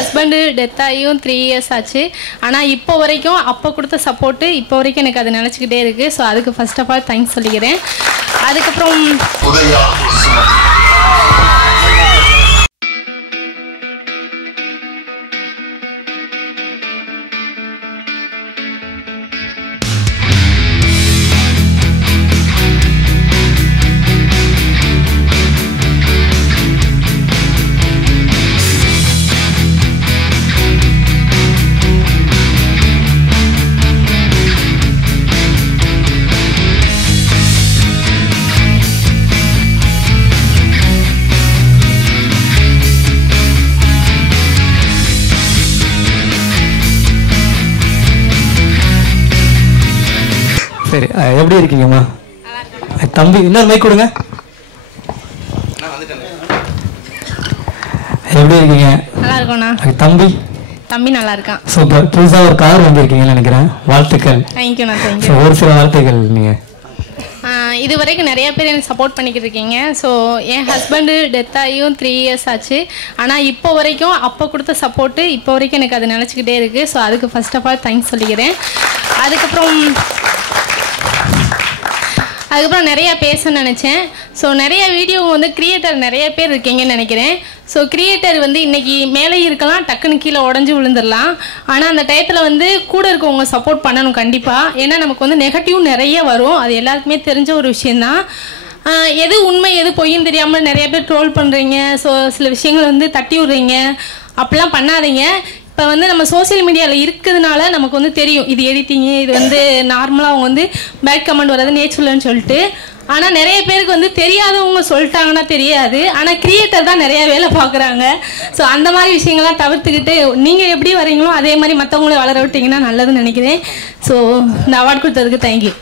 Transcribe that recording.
Husband death ஆகியும் 3 years ஆச்சு. ஆனால் இப்போ வரைக்கும் அப்போ கொடுத்த சப்போர்ட்டு இப்போ வரைக்கும் எனக்கு அது நினச்சிக்கிட்டே இருக்குது. ஸோ அதுக்கு ஃபர்ஸ்ட் ஆஃப் ஆல் தேங்க்ஸ் சொல்லிக்கிறேன். அதுக்கப்புறம் சரி, எப்படி இருக்கீங்கம்மா? தம்பி இன்னொரு மைக் கொடுங்க. எப்படி இருக்கீங்க? நல்லா இருக்கோண்ணா. தம்பி தம்பி நல்லா இருக்கான். சூப்பர். புதுசாக ஒரு கார் வந்திருக்கீங்கன்னு நினைக்கிறேன். வாழ்த்துக்கள். தேங்க்யூண்ணா. தேங்க்யூ. ஒரு சில வார்த்தைகள் நீங்கள் இது வரைக்கும் நிறைய பேர் எனக்கு சப்போர்ட் பண்ணிக்கிட்டு இருக்கீங்க. ஸோ என் ஹஸ்பண்டு டெத் ஆகியும் 3 இயர்ஸ் ஆச்சு. ஆனால் இப்போ வரைக்கும் அப்போ கொடுத்த சப்போர்ட்டு இப்போ வரைக்கும் எனக்கு அது நினச்சிக்கிட்டே இருக்குது. ஸோ அதுக்கு ஃபர்ஸ்ட் ஆஃப் ஆல் தேங்க்ஸ் சொல்லிக்கிறேன். அதுக்கப்புறம் நிறையா பேசணும்னு நினச்சேன். ஸோ நிறைய வீடியோ வந்து கிரியேட்டர் நிறைய பேர் இருக்கீங்கன்னு நினைக்கிறேன். ஸோ கிரியேட்டர் வந்து இன்றைக்கி மேலே இருக்கலாம், டக்குன்னு கீழே உடஞ்சி விழுந்துடலாம். ஆனால் அந்த டயத்தில் வந்து கூட இருக்கவங்க சப்போர்ட் பண்ணணும் கண்டிப்பாக. ஏன்னா நமக்கு வந்து நெகட்டிவ் நிறைய வரும். அது எல்லாருக்குமே தெரிஞ்ச ஒரு விஷயந்தான். எது உண்மை எது பொய்ன்னு தெரியாமல் நிறைய பேர் ட்ரோல் பண்ணுறீங்க. ஸோ சில விஷயங்கள் வந்து தட்டி விட்றீங்க. அப்படிலாம் பண்ணாதீங்க. இப்போ வந்து நம்ம சோசியல் மீடியாவில் இருக்கிறதுனால நமக்கு வந்து தெரியும் இது எடிட்டிங்கு, இது வந்து நார்மலாக அவங்க வந்து பேட் கமெண்ட் வராது நேச்சுரல்னு சொல்லிட்டு. ஆனால் நிறைய பேருக்கு வந்து தெரியாதவங்க சொல்லிட்டாங்கன்னா தெரியாது. ஆனால் கிரியேட்டர் தான் நிறையா வேலை பார்க்குறாங்க. ஸோ அந்த மாதிரி விஷயங்கள்லாம் தவிர்த்துக்கிட்டு நீங்கள் எப்படி வரீங்களோ அதே மாதிரி மற்றவங்கள வளர விட்டிங்கன்னா நல்லதுன்னு நினைக்கிறேன். ஸோ இந்த அவார்டு கொடுத்ததுக்கு தேங்க்யூ.